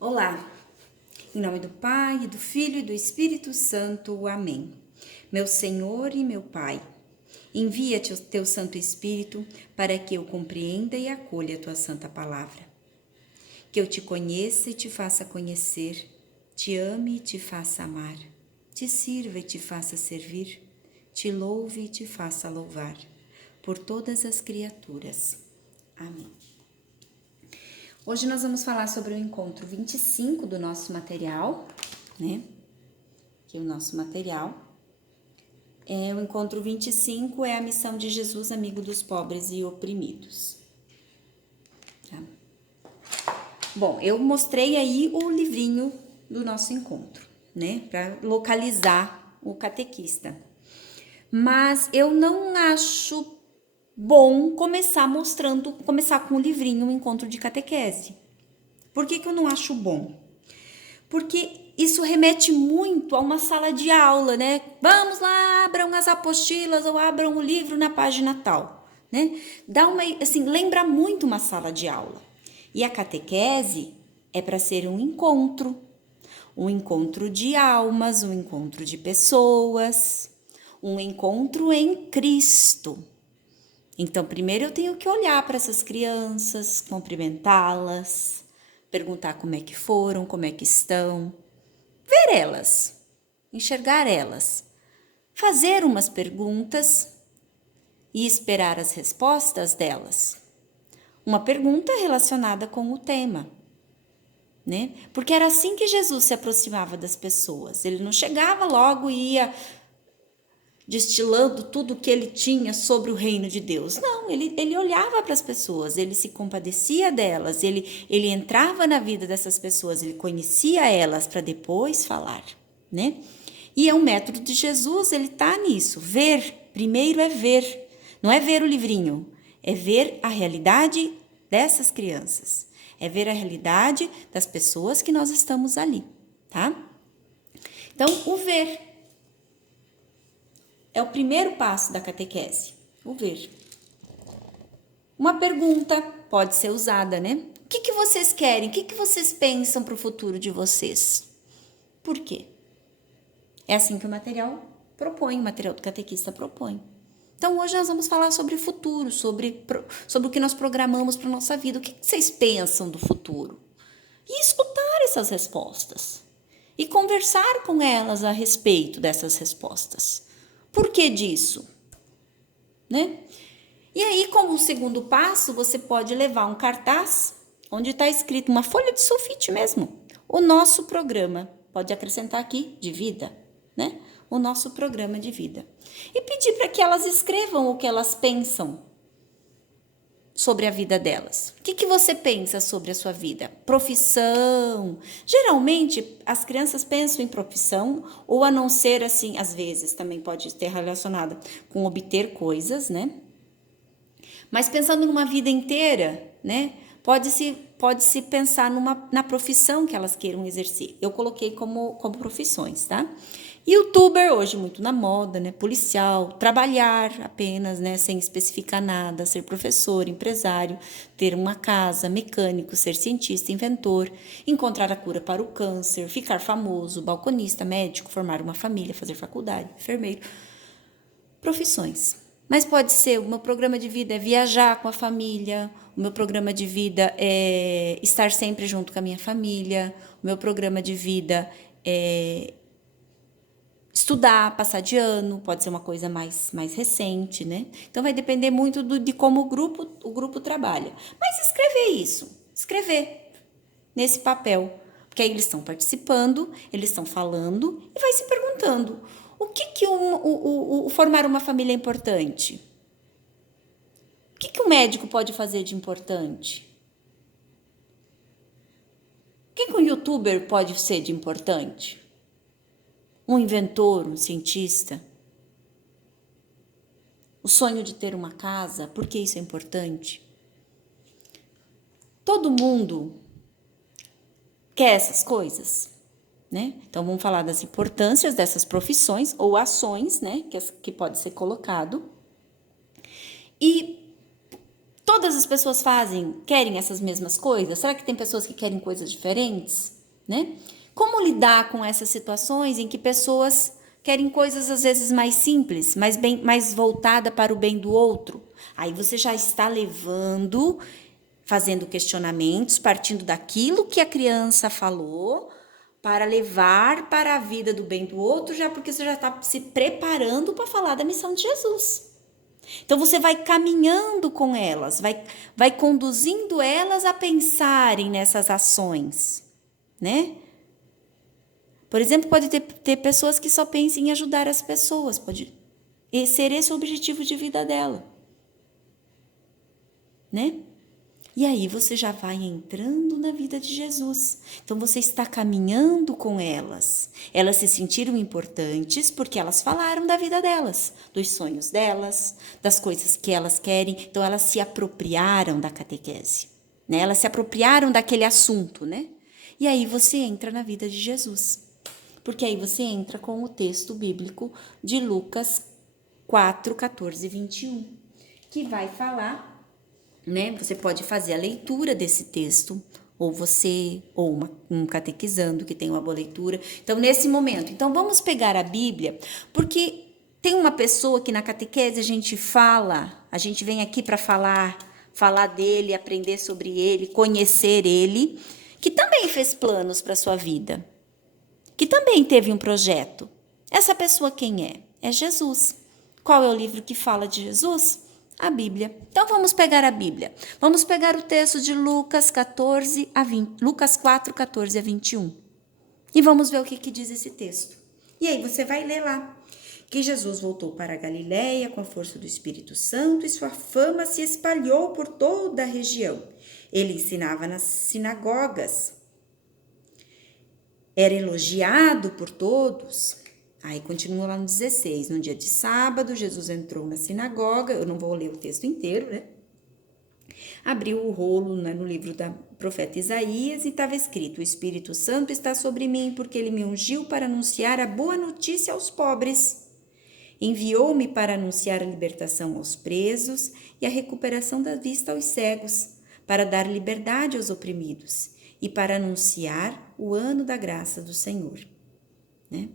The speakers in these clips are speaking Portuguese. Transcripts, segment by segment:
Olá, em nome do Pai, e do Filho e do Espírito Santo. Amém. Meu Senhor e meu Pai, envia-te o teu Santo Espírito para que eu compreenda e acolha a tua santa palavra. Que eu te conheça e te faça conhecer, te ame e te faça amar, te sirva e te faça servir, te louve e te faça louvar, por todas as criaturas. Amém. Hoje nós vamos falar sobre o encontro 25 do nosso material, né? Que é o nosso material. O encontro 25 é a missão de Jesus, amigo dos pobres e oprimidos. Tá? Bom, eu mostrei aí o livrinho do nosso encontro, né? Para localizar o catequista. Mas eu não acho bom começar com o livrinho o encontro de catequese. Por que eu não acho bom? Porque isso remete muito a uma sala de aula, né? Vamos lá, abram as apostilas ou abram o livro na página tal, né? Lembra muito uma sala de aula. E a catequese é para ser um encontro de almas, um encontro de pessoas, um encontro em Cristo. Então, primeiro eu tenho que olhar para essas crianças, cumprimentá-las, perguntar como é que foram, como é que estão, ver elas, enxergar elas, fazer umas perguntas e esperar as respostas delas. Uma pergunta relacionada com o tema, né? Porque era assim que Jesus se aproximava das pessoas. Ele não chegava logo e ia destilando tudo que ele tinha sobre o reino de Deus. Não, ele olhava para as pessoas, ele se compadecia delas, ele entrava na vida dessas pessoas, ele conhecia elas para depois falar, né? E é um método de Jesus, ele tá nisso. Ver, primeiro é ver, não é ver o livrinho, é ver a realidade dessas crianças, é ver a realidade das pessoas que nós estamos ali, tá? Então, o ver é o primeiro passo da catequese, o ver. Uma pergunta pode ser usada, né? O que vocês querem? O que vocês pensam para o futuro de vocês? Por quê? É assim que o material do catequista propõe. Então, hoje nós vamos falar sobre o futuro, sobre o que nós programamos para a nossa vida. O que vocês pensam do futuro? E escutar essas respostas. E conversar com elas a respeito dessas respostas. Por que disso? Né? E aí, como segundo passo, você pode levar um cartaz onde está escrito, uma folha de sulfite mesmo, o nosso programa. Pode acrescentar aqui, de vida, né? O nosso programa de vida. E pedir para que elas escrevam o que elas pensam sobre a vida delas. O que você pensa sobre a sua vida? Profissão. Geralmente, as crianças pensam em profissão, ou a não ser assim, às vezes, também pode ter relacionada com obter coisas, né? Mas pensando numa vida inteira, né? Pode-se pensar na profissão que elas queiram exercer. Eu coloquei como profissões, tá? Youtuber, hoje muito na moda, né? Policial, trabalhar apenas, né? Sem especificar nada, ser professor, empresário, ter uma casa, mecânico, ser cientista, inventor, encontrar a cura para o câncer, ficar famoso, balconista, médico, formar uma família, fazer faculdade, enfermeiro. Profissões. Mas pode ser, o meu programa de vida é viajar com a família, o meu programa de vida é estar sempre junto com a minha família, o meu programa de vida é estudar, passar de ano, pode ser uma coisa mais recente, né? Então vai depender muito de como o grupo trabalha. Mas escrever nesse papel, porque aí eles estão participando, eles estão falando e vai se perguntando: o que o formar uma família é importante? O que o médico pode fazer de importante? O que um youtuber pode ser de importante? Um inventor, um cientista? O sonho de ter uma casa, por que isso é importante? Todo mundo quer essas coisas, né? Então, vamos falar das importâncias dessas profissões ou ações, né? Que pode ser colocado. E Todas as pessoas querem essas mesmas coisas? Será que tem pessoas que querem coisas diferentes, né? Como lidar com essas situações em que pessoas querem coisas às vezes mais simples, mais voltada para o bem do outro? Aí você já está fazendo questionamentos, partindo daquilo que a criança falou, para levar para a vida do bem do outro, já porque você já está se preparando para falar da missão de Jesus. Então você vai caminhando com elas, vai conduzindo elas a pensarem nessas ações, né? Por exemplo, pode ter pessoas que só pensam em ajudar as pessoas, pode ser esse o objetivo de vida dela, né? E aí você já vai entrando na vida de Jesus. Então você está caminhando com elas. Elas se sentiram importantes porque elas falaram da vida delas, dos sonhos delas, das coisas que elas querem. Então elas se apropriaram da catequese, né? Elas se apropriaram daquele assunto, né? E aí você entra na vida de Jesus. Porque aí você entra com o texto bíblico de Lucas 4, 14 e 21, que vai falar, né? Você pode fazer a leitura desse texto, ou um catequizando que tem uma boa leitura. Então, nesse momento, vamos pegar a Bíblia, porque tem uma pessoa que na catequese a gente vem aqui para falar dele, aprender sobre ele, conhecer ele, que também fez planos para a sua vida, que também teve um projeto. Essa pessoa quem é? É Jesus. Qual é o livro que fala de Jesus? A Bíblia. Então vamos pegar a Bíblia. Vamos pegar o texto de Lucas 4, 14 a 21. E vamos ver o que diz esse texto. E aí você vai ler lá. Que Jesus voltou para a Galiléia com a força do Espírito Santo e sua fama se espalhou por toda a região. Ele ensinava nas sinagogas. Era elogiado por todos. Aí continua lá no 16, no dia de sábado, Jesus entrou na sinagoga, eu não vou ler o texto inteiro, né? Abriu o rolo, né, no livro da profeta Isaías e estava escrito: o Espírito Santo está sobre mim porque ele me ungiu para anunciar a boa notícia aos pobres. Enviou-me para anunciar a libertação aos presos e a recuperação da vista aos cegos, para dar liberdade aos oprimidos e para anunciar o ano da graça do Senhor, né?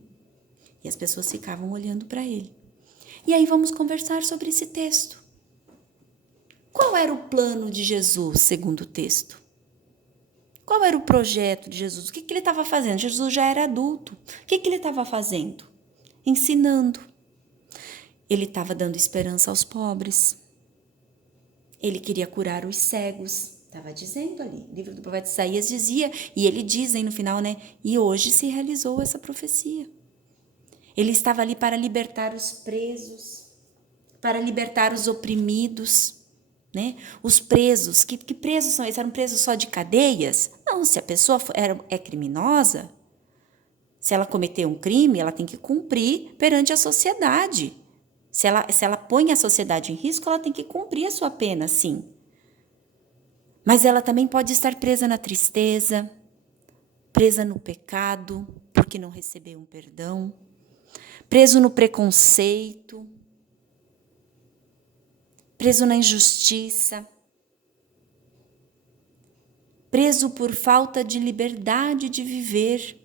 E as pessoas ficavam olhando para ele. E aí vamos conversar sobre esse texto. Qual era o plano de Jesus, segundo o texto? Qual era o projeto de Jesus? O que ele estava fazendo? Jesus já era adulto. O que ele estava fazendo? Ensinando. Ele estava dando esperança aos pobres. Ele queria curar os cegos. Estava dizendo ali. O livro do profeta Isaías dizia, e ele diz aí no final, né? E hoje se realizou essa profecia. Ele estava ali para libertar os presos, para libertar os oprimidos, né? Os presos, que presos são esses? Eram presos só de cadeias? Não, se a pessoa é criminosa, se ela cometeu um crime, ela tem que cumprir perante a sociedade. Se ela põe a sociedade em risco, ela tem que cumprir a sua pena, sim. Mas ela também pode estar presa na tristeza, presa no pecado, porque não recebeu um perdão, preso no preconceito, preso na injustiça, preso por falta de liberdade de viver,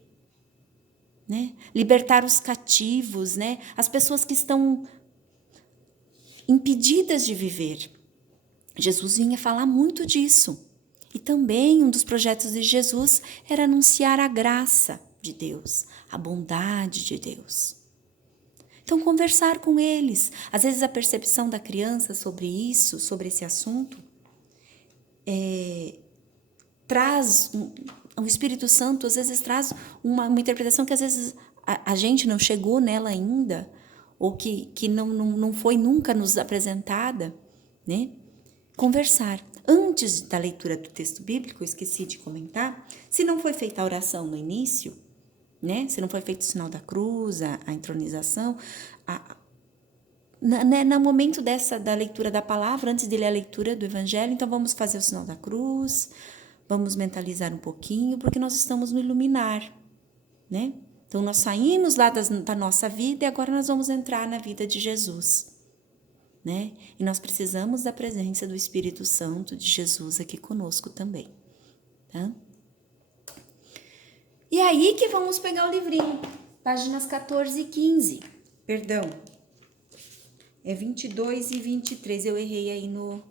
né? Libertar os cativos, né? As pessoas que estão impedidas de viver. Jesus vinha falar muito disso. E também um dos projetos de Jesus era anunciar a graça de Deus, a bondade de Deus. Então, conversar com eles. Às vezes, a percepção da criança sobre isso, sobre esse assunto, o Espírito Santo, às vezes, traz uma interpretação que, às vezes, a gente não chegou nela ainda, ou que não foi nunca nos apresentada, né? Conversar. Antes da leitura do texto bíblico, eu esqueci de comentar, se não foi feita a oração no início, né? Se não foi feito o sinal da cruz, a entronização, no momento da leitura da palavra, antes de ler a leitura do evangelho, então vamos fazer o sinal da cruz, vamos mentalizar um pouquinho, porque nós estamos no iluminar, né? Então nós saímos lá da nossa vida e agora nós vamos entrar na vida de Jesus. né? E nós precisamos da presença do Espírito Santo de Jesus aqui conosco também, tá? E aí que vamos pegar o livrinho, páginas 14 e 15, perdão, é 22 e 23, eu errei aí no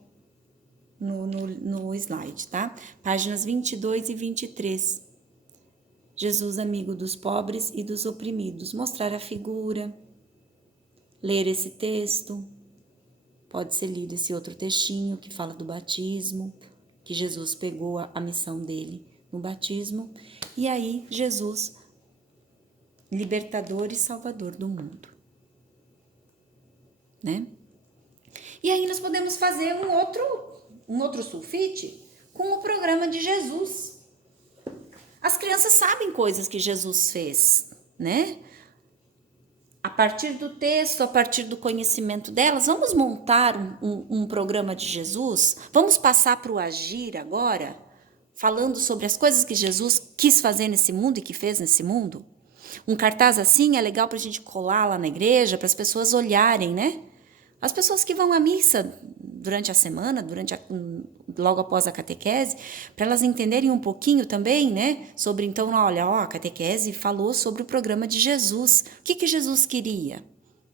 slide, tá? Páginas 22 e 23. Jesus, amigo dos pobres e dos oprimidos. Mostrar a figura, ler esse texto, pode ser lido esse outro textinho que fala do batismo, que Jesus pegou a missão dele no batismo, e aí Jesus, libertador e salvador do mundo, né? E aí nós podemos fazer um outro sulfite com o programa de Jesus. As crianças sabem coisas que Jesus fez, né? A partir do texto, a partir do conhecimento delas, vamos montar um programa de Jesus? Vamos passar para o agir agora, falando sobre as coisas que Jesus quis fazer nesse mundo e que fez nesse mundo? Um cartaz assim é legal para a gente colar lá na igreja, para as pessoas olharem, né? As pessoas que vão à missa durante a semana, logo após a catequese, para elas entenderem um pouquinho também, né? Sobre, então, olha, a catequese falou sobre o programa de Jesus. O que Jesus queria?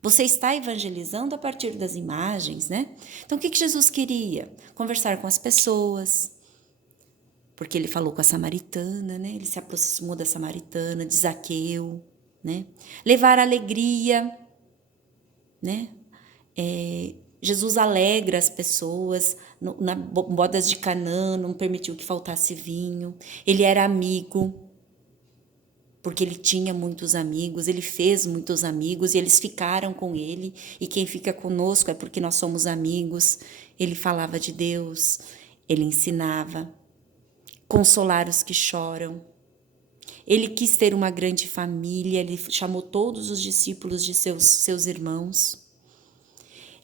Você está evangelizando a partir das imagens, né? Então, o que Jesus queria? Conversar com as pessoas, porque ele falou com a samaritana, né? Ele se aproximou da samaritana, de Zaqueu, né? Levar alegria, né? Jesus alegra as pessoas, na bodas de Canaã não permitiu que faltasse vinho, ele era amigo, porque ele tinha muitos amigos, ele fez muitos amigos e eles ficaram com ele, e quem fica conosco é porque nós somos amigos. Ele falava de Deus, ele ensinava, consolar os que choram. Ele quis ter uma grande família, ele chamou todos os discípulos de seus irmãos.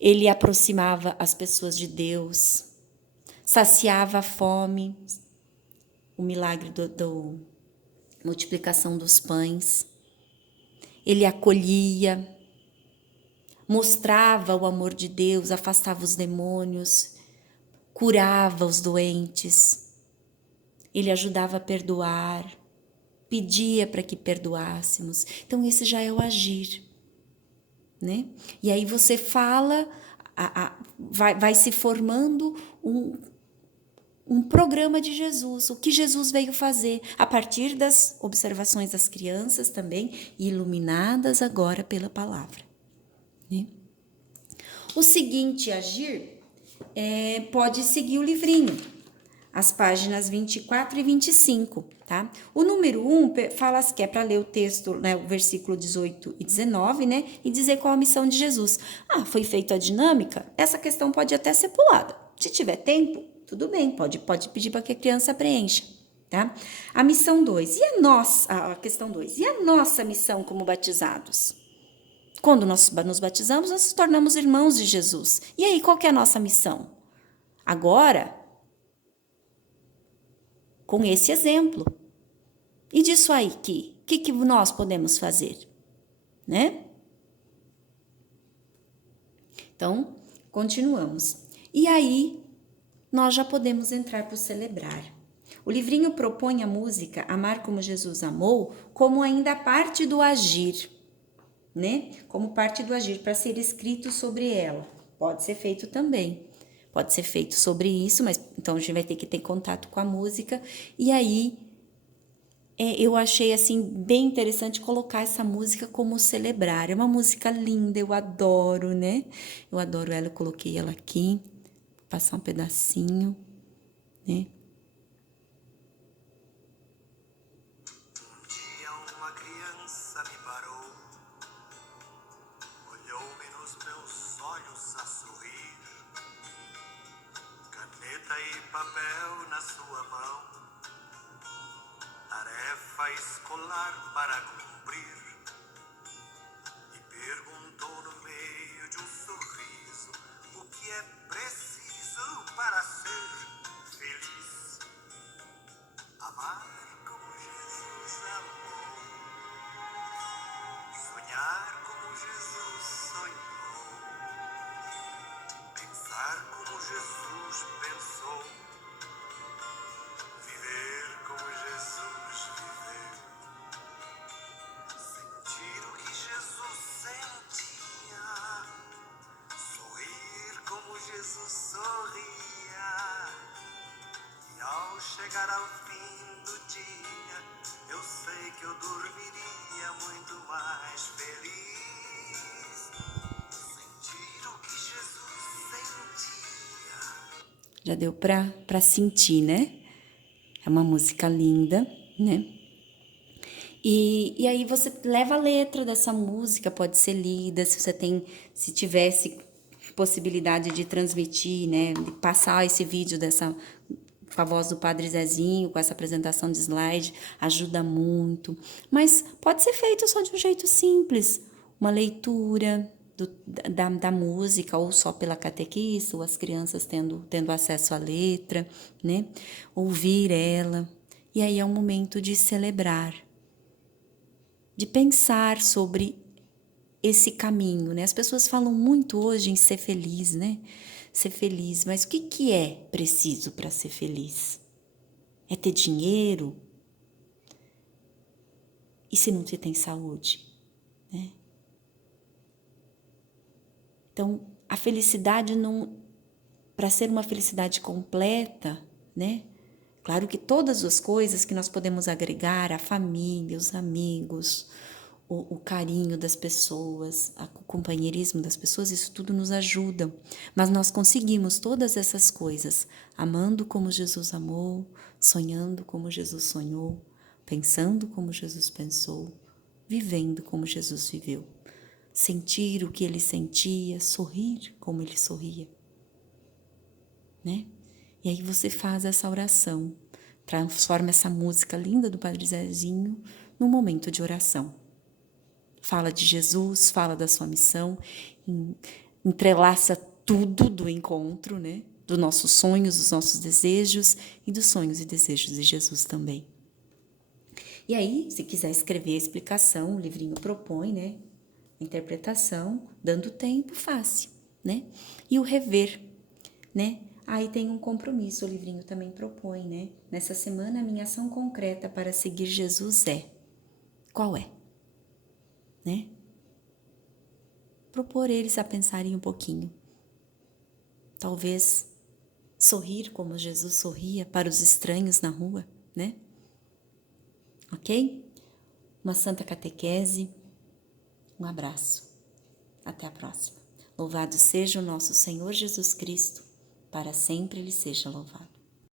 Ele aproximava as pessoas de Deus, saciava a fome, o milagre da multiplicação dos pães. Ele acolhia, mostrava o amor de Deus, afastava os demônios, curava os doentes. Ele ajudava a perdoar, pedia para que perdoássemos. Então esse já é o agir, né? E aí você fala, vai se formando um programa de Jesus, o que Jesus veio fazer, a partir das observações das crianças também, iluminadas agora pela palavra, né? O seguinte agir pode seguir o livrinho, as páginas 24 e 25, tá? O número 1 fala que é para ler o texto, né, o versículo 18 e 19, né, e dizer qual a missão de Jesus. Foi feita a dinâmica? Essa questão pode até ser pulada. Se tiver tempo, tudo bem, pode pedir para que a criança preencha, tá? A missão 2, a questão 2, e a nossa missão como batizados? Quando nós nos batizamos, nós nos tornamos irmãos de Jesus. E aí, qual que é a nossa missão? Agora, com esse exemplo. E disso aí, o que nós podemos fazer? Né? Então, continuamos. E aí, nós já podemos entrar para o celebrar. O livrinho propõe a música Amar como Jesus amou, como ainda parte do agir, né? Como parte do agir, para ser escrito sobre ela. Pode ser feito também. Pode ser feito sobre isso, mas então a gente vai ter que ter contato com a música. E aí, eu achei assim bem interessante colocar essa música como celebrar. É uma música linda, eu adoro, né? Eu adoro ela, eu coloquei ela aqui, vou passar um pedacinho, né? Um dia uma criança me parou, olhou-me nos meus olhos a sorrir, caneta e papel na sua mão, tarefa escolar para cumprir, e perguntou no meio de um sorriso o que é preciso para ser feliz. Amar como Jesus amou, sonhar como Jesus sonhou, Já deu para sentir, né? É uma música linda, né? E aí você leva a letra dessa música, pode ser lida, se tivesse possibilidade de transmitir, né? De passar esse vídeo com a voz do Padre Zezinho, com essa apresentação de slide, ajuda muito. Mas pode ser feito só de um jeito simples, uma leitura da música, ou só pela catequista, ou as crianças tendo acesso à letra, né? Ouvir ela. E aí é um momento de celebrar, de pensar sobre esse caminho, né? As pessoas falam muito hoje em ser feliz, né? Ser feliz, mas o que é preciso para ser feliz? É ter dinheiro? E se não se tem saúde, né? Então, a felicidade não, para ser uma felicidade completa, né? Claro que todas as coisas que nós podemos agregar, a família, os amigos, o carinho das pessoas, o companheirismo das pessoas, isso tudo nos ajuda. Mas nós conseguimos todas essas coisas amando como Jesus amou, sonhando como Jesus sonhou, pensando como Jesus pensou, vivendo como Jesus viveu. Sentir o que ele sentia, sorrir como ele sorria, né? E aí você faz essa oração, transforma essa música linda do Padre Zezinho num momento de oração. Fala de Jesus, fala da sua missão, entrelaça tudo do encontro, né? Dos nossos sonhos, dos nossos desejos e dos sonhos e desejos de Jesus também. E aí, se quiser escrever a explicação, o livrinho propõe, né? Interpretação, dando tempo, fácil, né? E o rever, né? Aí tem um compromisso, o livrinho também propõe, né? Nessa semana, a minha ação concreta para seguir Jesus é. Qual é? Né? Propor eles a pensarem um pouquinho. Talvez sorrir como Jesus sorria para os estranhos na rua, né? Ok? Uma santa catequese. Um abraço. Até a próxima. Louvado seja o nosso Senhor Jesus Cristo. Para sempre ele seja louvado.